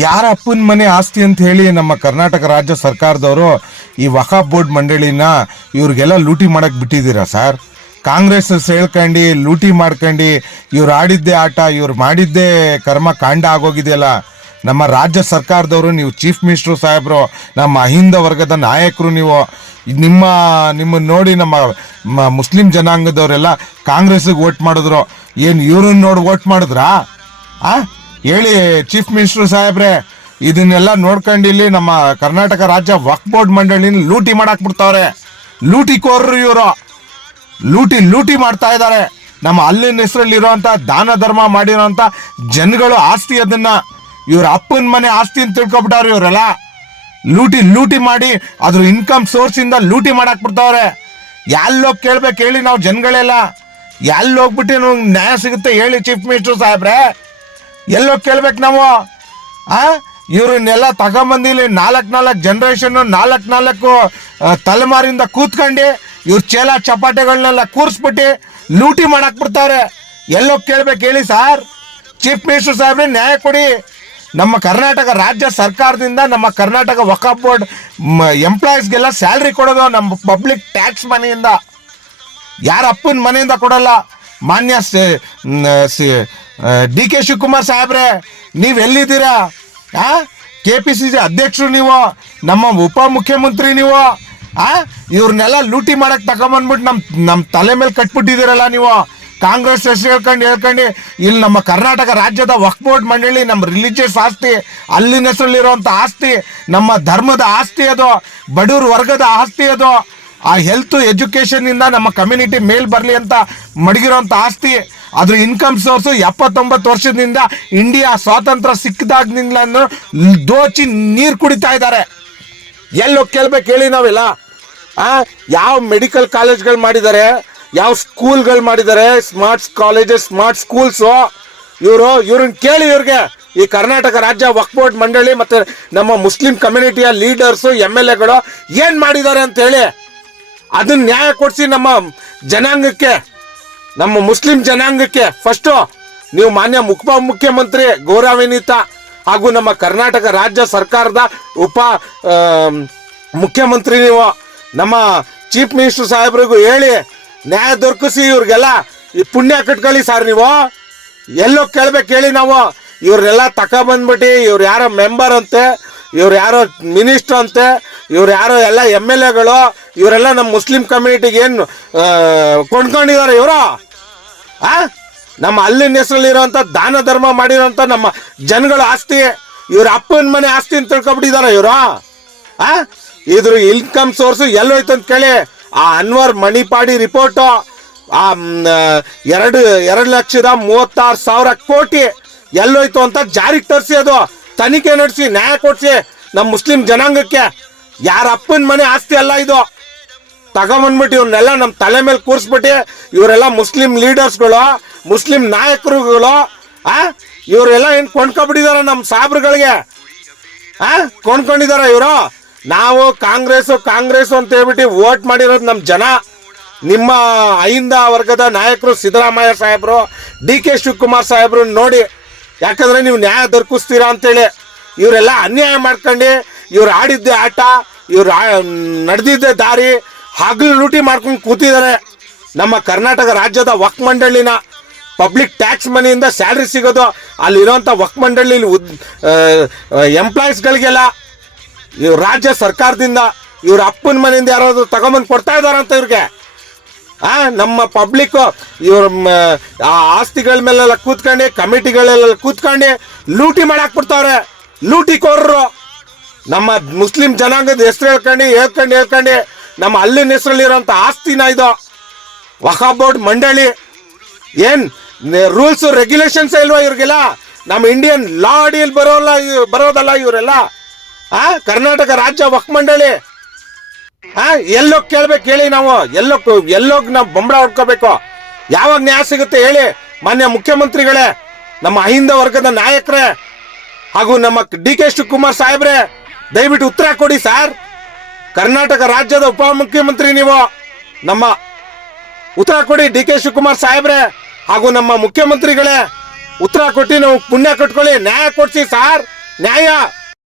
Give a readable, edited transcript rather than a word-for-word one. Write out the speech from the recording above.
ಯಾರ ಅಪ್ಪನ ಮನೆ ಆಸ್ತಿ ಅಂತ ಹೇಳಿ ನಮ್ಮ ಕರ್ನಾಟಕ ರಾಜ್ಯ ಸರ್ಕಾರದವರು ಈ ವಖಾಫ್ ಬೋರ್ಡ್ ಮಂಡಳಿನ ಇವ್ರಿಗೆಲ್ಲ ಲೂಟಿ ಮಾಡಕ್ ಬಿಟ್ಟಿದ್ದೀರಾ ಸರ್? ಕಾಂಗ್ರೆಸ್ ಹೇಳ್ಕೊಂಡು ಲೂಟಿ ಮಾಡ್ಕೊಂಡು ಇವ್ರು ಆಡಿದ್ದೇ ಆಟ, ಇವ್ರು ಮಾಡಿದ್ದೇ ಕರ್ಮ ಕಾಂಡ ಆಗೋಗಿದೆಯಲ್ಲ. ನಮ್ಮ ರಾಜ್ಯ ಸರ್ಕಾರದವರು, ನೀವು ಚೀಫ್ ಮಿನಿಸ್ಟ್ರು ಸಾಹೇಬರು, ನಮ್ಮ ಅಹಿಂದ ವರ್ಗದ ನಾಯಕರು, ನೀವು ನಿಮ್ಮನ್ನು ನೋಡಿ ನಮ್ಮ ಮುಸ್ಲಿಂ ಜನಾಂಗದವರೆಲ್ಲ ಕಾಂಗ್ರೆಸ್ಗೆ ವೋಟ್ ಮಾಡಿದ್ರು. ಏನು ಇವ್ರನ್ನ ನೋಡಿ ವೋಟ್ ಮಾಡಿದ್ರಾ? ಹೇಳಿ ಚೀಫ್ ಮಿನಿಸ್ಟರ್ ಸಾಹೇಬ್ರೆ, ಇದನ್ನೆಲ್ಲ ನೋಡ್ಕೊಂಡು ಇಲ್ಲಿ ನಮ್ಮ ಕರ್ನಾಟಕ ರಾಜ್ಯ ವಕ್ಫ್ ಬೋರ್ಡ್ ಮಂಡಳಿನ ಲೂಟಿ ಮಾಡಾಕ್ ಬಿಡ್ತಾವ್ರೆ. ಲೂಟಿಕೋರರು ಇವರು, ಲೂಟಿ ಮಾಡ್ತಾ ಇದ್ದಾರೆ. ನಮ್ಮ ಅಲ್ಲಿನ ಹೆಸರಲ್ಲಿ ಇರುವಂತ ದಾನ ಧರ್ಮ ಮಾಡಿರೋಂಥ ಜನಗಳು ಆಸ್ತಿ, ಅದನ್ನ ಇವ್ರ ಅಪ್ಪನ ಮನೆ ಆಸ್ತಿ ಅಂತ ತಿಳ್ಕೊಬಿಟ್ಟವ್ರೆ. ಇವರೆಲ್ಲ ಲೂಟಿ ಮಾಡಿ ಅದ್ರ ಇನ್ಕಮ್ ಸೋರ್ಸ್ ಇಂದ ಲೂಟಿ ಮಾಡಾಕ್ ಬಿಡ್ತಾವ್ರೆ. ಎಲ್ಲೋಗಿ ಕೇಳ್ಬೇಕು ಹೇಳಿ ನಾವು ಜನಗಳೆಲ್ಲ? ಎಲ್ಲೋಗ್ಬಿಟ್ಟು ನಮ್ಗೆ ನ್ಯಾಯ ಸಿಗುತ್ತೆ ಹೇಳಿ ಚೀಫ್ ಮಿನಿಸ್ಟರ್ ಸಾಹೇಬ್ರೆ? ಎಲ್ಲೋಗಿ ಕೇಳ್ಬೇಕು ನಾವು? ಇವ್ರನ್ನೆಲ್ಲ ತಗೊಂಬಂದಿಲ್ಲಿ ನಾಲ್ಕು ಜನ್ರೇಷನ್, ನಾಲ್ಕು ತಲೆಮಾರಿಂದ ಕೂತ್ಕೊಂಡು ಇವ್ರ ಚೇಲ ಚಪಾಟೆಗಳನ್ನೆಲ್ಲ ಕೂರಿಸ್ಬಿಟ್ಟು ಲೂಟಿ ಮಾಡಾಕ್ ಬಿಡ್ತಾವ್ರೆ. ಎಲ್ಲೋಗಿ ಕೇಳ್ಬೇಕು ಹೇಳಿ ಸರ್? ಚೀಫ್ ಮಿನಿಸ್ಟರ್ ಸಾಹೇಬ್ರೆ ನ್ಯಾಯ ಕೊಡಿ. ನಮ್ಮ ಕರ್ನಾಟಕ ರಾಜ್ಯ ಸರ್ಕಾರದಿಂದ ನಮ್ಮ ಕರ್ನಾಟಕ ವಕ್ಫ್ ಬೋರ್ಡ್ ಎಂಪ್ಲಾಯೀಸ್ಗೆಲ್ಲ ಸ್ಯಾಲ್ರಿ ಕೊಡೋದು ನಮ್ಮ ಪಬ್ಲಿಕ್ ಟ್ಯಾಕ್ಸ್ ಮನೆಯಿಂದ, ಯಾರ ಅಪ್ಪನ ಮನೆಯಿಂದ ಕೊಡಲ್ಲ. ಮಾನ್ಯ ಡಿ ಕೆ ಶಿವಕುಮಾರ್ ಸಾಹೇಬ್ರೆ, ನೀವು ಎಲ್ಲಿದ್ದೀರಾ? KPCC ಅಧ್ಯಕ್ಷರು ನೀವು, ನಮ್ಮ ಉಪಮುಖ್ಯಮಂತ್ರಿ ನೀವು. ಇವ್ರನ್ನೆಲ್ಲ ಲೂಟಿ ಮಾಡಕ್ ತಗೊಂಬಂದ್ಬಿಟ್ಟು ನಮ್ಮ ತಲೆ ಮೇಲೆ ಕಟ್ಬಿಟ್ಟಿದ್ದೀರಲ್ಲ ನೀವು. ಕಾಂಗ್ರೆಸ್ ಹೆಸರು ಹೇಳ್ಕೊಂಡು ಇಲ್ಲಿ ನಮ್ಮ ಕರ್ನಾಟಕ ರಾಜ್ಯದ ವಕ್ಫ್ ಬೋರ್ಡ್ ಮಂಡಳಿ ನಮ್ಮ ರಿಲಿಜಿಯಸ್ ಆಸ್ತಿ, ಅಲ್ಲಿನ ಹೆಸರಲ್ಲಿರುವಂಥ ಆಸ್ತಿ, ನಮ್ಮ ಧರ್ಮದ ಆಸ್ತಿ ಅದು, ಬಡವ್ರ ವರ್ಗದ ಆಸ್ತಿ ಅದು. ಆ ಹೆಲ್ತ್ ಎಜುಕೇಷನ್ ಇಂದ ನಮ್ಮ ಕಮ್ಯುನಿಟಿ ಮೇಲ್ ಬರಲಿ ಅಂತ ಮಡಗಿರೋಂಥ ಆಸ್ತಿ. ಅದ್ರ ಇನ್ಕಮ್ ಸೋರ್ಸು 79 ವರ್ಷದಿಂದ ಇಂಡಿಯಾ ಸ್ವಾತಂತ್ರ್ಯ ಸಿಕ್ಕಿದಾಗಿನಿಂದ ದೋಚಿ ನೀರು ಕುಡಿತಾ ಇದ್ದಾರೆ. ಎಲ್ಲೋ ಕೇಳ್ಬೇಕು ಹೇಳಿ ನಾವೆಲ್ಲ? ಯಾವ ಮೆಡಿಕಲ್ ಕಾಲೇಜ್ಗಳು ಮಾಡಿದ್ದಾರೆ, ಯಾವ ಸ್ಕೂಲ್ಗಳು ಮಾಡಿದ್ದಾರೆ, ಸ್ಮಾರ್ಟ್ ಕಾಲೇಜಸ್, ಸ್ಮಾರ್ಟ್ ಸ್ಕೂಲ್ಸು. ಇವ್ರನ್ನ ಕೇಳಿ, ಇವ್ರಿಗೆ ಈ ಕರ್ನಾಟಕ ರಾಜ್ಯ ವಕ್ಫ್ ಬೋರ್ಡ್ ಮಂಡಳಿ ಮತ್ತೆ ನಮ್ಮ ಮುಸ್ಲಿಂ ಕಮ್ಯುನಿಟಿಯ ಲೀಡರ್ಸು, MLAಗಳು ಏನ್ ಮಾಡಿದ್ದಾರೆ ಅಂತ ಹೇಳಿ ಅದನ್ನ ನ್ಯಾಯ ಕೊಡಿಸಿ ನಮ್ಮ ಜನಾಂಗಕ್ಕೆ, ನಮ್ಮ ಮುಸ್ಲಿಂ ಜನಾಂಗಕ್ಕೆ. ಫಸ್ಟು ನೀವು ಮಾನ್ಯ ಮುಖ್ಯಮಂತ್ರಿ ಗೌರವಾನ್ವಿತ ಹಾಗೂ ನಮ್ಮ ಕರ್ನಾಟಕ ರಾಜ್ಯ ಸರ್ಕಾರದ ಮುಖ್ಯಮಂತ್ರಿ ನೀವು, ನಮ್ಮ ಚೀಫ್ ಮಿನಿಸ್ಟರ್ ಸಾಹೇಬ್ರಿಗೂ ಹೇಳಿ ನ್ಯಾಯ ದೊರಕಿಸಿ ಇವ್ರಿಗೆಲ್ಲ ಈ ಪುಣ್ಯ ಕಟ್ಕೊಳ್ಳಿ ಸರ್ ನೀವು. ಎಲ್ಲೋ ಕೇಳ್ಬೇಕು ಹೇಳಿ ನಾವು? ಇವ್ರನ್ನೆಲ್ಲ ತಗೊಬಂದ್ಬಿಟ್ಟು ಇವ್ರು ಯಾರೋ ಮೆಂಬರ್ ಅಂತೆ, ಇವ್ರು ಯಾರೋ ಮಿನಿಸ್ಟರ್ ಅಂತೆ, ಇವ್ರು ಯಾರೋ ಎಲ್ಲ MLAಗಳು, ಇವರೆಲ್ಲ ನಮ್ಮ ಮುಸ್ಲಿಂ ಕಮ್ಯುನಿಟಿಗೆ ಏನು ಕೊಂಡ್ಕೊಂಡಿದ್ದಾರೆ ಇವರು? ನಮ್ಮ ಅಲ್ಲಿನ ಹೆಸರಲ್ಲಿರೋಂಥ ದಾನ ಧರ್ಮ ಮಾಡಿರೋಂಥ ನಮ್ಮ ಜನಗಳ ಆಸ್ತಿ, ಇವ್ರ ಅಪ್ಪನ ಮನೆ ಆಸ್ತಿ ಅಂತ ತಿಳ್ಕೊಬಿಟ್ಟಿದಾರ ಇವರು? ಇದ್ರ ಇನ್ಕಮ್ ಸೋರ್ಸು ಎಲ್ಲೋಯ್ತು ಅಂತ ಕೇಳಿ. ಆ ಅನ್ವರ್ ಮಣಿಪಾಡಿ ರಿಪೋರ್ಟು, ಆ 2,36,000 ಕೋಟಿ ಎಲ್ಲೋಯ್ತು ಅಂತ ಜಾರಿಗೆ ತರಿಸಿ, ಅದು ತನಿಖೆ ನಡೆಸಿ ನ್ಯಾಯ ಕೊಡಿಸಿ ನಮ್ಮ ಮುಸ್ಲಿಂ ಜನಾಂಗಕ್ಕೆ. ಯಾರ ಅಪ್ಪನ ಮನೆ ಆಸ್ತಿ ಅಲ್ಲ ಇದು. ತಗೊಂಬಂದ್ಬಿಟ್ಟು ಇವ್ರನ್ನೆಲ್ಲ ನಮ್ಮ ತಲೆ ಮೇಲೆ ಕೂರಿಸ್ಬಿಟ್ಟು ಇವರೆಲ್ಲ ಮುಸ್ಲಿಂ ಲೀಡರ್ಸ್ಗಳು, ಮುಸ್ಲಿಂ ನಾಯಕರುಗಳು, ಇವರೆಲ್ಲ ಏನು ಕೊಂಡ್ಕೊಬಿಟ್ಟಿದಾರ ನಮ್ಮ ಸಾಬ್ರುಗಳಿಗೆ? ಕೊಂಡ್ಕೊಂಡಿದಾರ ಇವರು? ನಾವು ಕಾಂಗ್ರೆಸ್ ಅಂತ ಹೇಳ್ಬಿಟ್ಟು ವೋಟ್ ಮಾಡಿರೋದು ನಮ್ಮ ಜನ. ನಿಮ್ಮ ಅಹಿಂದ ವರ್ಗದ ನಾಯಕರು ಸಿದ್ದರಾಮಯ್ಯ ಸಾಹೇಬರು, DK ಶಿವಕುಮಾರ್ ಸಾಹೇಬ್ರು ನೋಡಿ, ಯಾಕಂದ್ರೆ ನೀವು ನ್ಯಾಯ ದೊರಕಿಸ್ತೀರಾ ಅಂತೇಳಿ ಇವರೆಲ್ಲ ಅನ್ಯಾಯ ಮಾಡ್ಕೊಂಡು ಇವ್ರು ಆಡಿದ್ದೆ ಆಟ, ಇವ್ರು ನಡೆದಿದ್ದೆ ದಾರಿ, ಹಗಲು ಲೂಟಿ ಮಾಡ್ಕೊಂಡು ಕೂತಿದ್ದಾರೆ. ನಮ್ಮ ಕರ್ನಾಟಕ ರಾಜ್ಯದ ವಕ್ಫ್ ಮಂಡಳಿನ ಪಬ್ಲಿಕ್ ಟ್ಯಾಕ್ಸ್ ಮನಿಯಿಂದ ಸ್ಯಾಲ್ರಿ ಸಿಗೋದು, ಅಲ್ಲಿರೋಂಥ ವಕ್ಫ್ ಮಂಡಳಿ ಎಂಪ್ಲಾಯೀಸ್ಗಳಿಗೆಲ್ಲ ಇವ್ರ ರಾಜ್ಯ ಸರ್ಕಾರದಿಂದ ಇವ್ರ ಅಪ್ಪನ ಮನೆಯಿಂದ ಯಾರಾದ್ರು ತಗೊಂಬಂದು ಕೊಡ್ತಾ ಇದಾರಂತ ಇವ್ರಿಗೆ. ನಮ್ಮ ಪಬ್ಲಿಕ್ ಇವ್ರ ಆಸ್ತಿಗಳ ಮೇಲೆಲ್ಲ ಕೂತ್ಕೊಂಡು, ಕಮಿಟಿಗಳೆಲ್ಲ ಕೂತ್ಕೊಂಡು ಲೂಟಿ ಮಾಡಾಕ್ಬಿಡ್ತಾವ್ರೆ. ಲೂಟಿಕೋರರು ನಮ್ಮ ಮುಸ್ಲಿಂ ಜನಾಂಗದ ಹೆಸರು ಹೇಳ್ಕೊಂಡು ನಮ್ಮ ಅಲ್ಲಿನ ಹೆಸರಲ್ಲಿರೋಂಥ ಆಸ್ತಿನ ಇದು ವಕ್ಫ್ ಬೋರ್ಡ್ ಮಂಡಳಿ. ಏನ್ ರೂಲ್ಸ್ ರೆಗ್ಯುಲೇಷನ್ಸ್ ಇಲ್ವಾ ಇವ್ರಿಗೆಲ್ಲ? ನಮ್ಮ ಇಂಡಿಯನ್ ಲಾ ಅಡಿಯಲ್ಲಿ ಬರೋದಲ್ಲ ಇವರೆಲ್ಲ. ಕರ್ನಾಟಕ ರಾಜ್ಯ ವಕ್ಫ್ ಮಂಡಳಿ ಎಲ್ಲೋಗಿ ಕೇಳ್ಬೇಕು ಹೇಳಿ ನಾವು? ಎಲ್ಲೋಗಿ ನಾವು ಬೊಂಬಳ ಹೊಡ್ಕೋಬೇಕು? ಯಾವಾಗ ನ್ಯಾಯ ಸಿಗುತ್ತೆ ಹೇಳಿ ಮಾನ್ಯ ಮುಖ್ಯಮಂತ್ರಿಗಳೇ, ನಮ್ಮ ಅಹಿಂದ ವರ್ಗದ ನಾಯಕರೇ ಹಾಗೂ ನಮ್ಮ DK ಶಿವಕುಮಾರ್ ಸಾಹೇಬ್ರೆ? ದಯವಿಟ್ಟು ಉತ್ತರ ಕೊಡಿ ಸರ್. ಕರ್ನಾಟಕ ರಾಜ್ಯದ ಉಪಮುಖ್ಯಮಂತ್ರಿ ನೀವು, ನಮ್ಮ ಉತ್ತರ ಕೊಡಿ DK ಶಿವಕುಮಾರ್ ಸಾಹೇಬ್ರೆ ಹಾಗೂ ನಮ್ಮ ಮುಖ್ಯಮಂತ್ರಿಗಳೇ. ಉತ್ತರ ಕೊಟ್ಟು ನಾವು ಪುಣ್ಯ ಕಟ್ಕೊಳ್ಳಿ, ನ್ಯಾಯ ಕೊಡ್ಸಿ ಸಾರ್. ನ್ಯಾಯ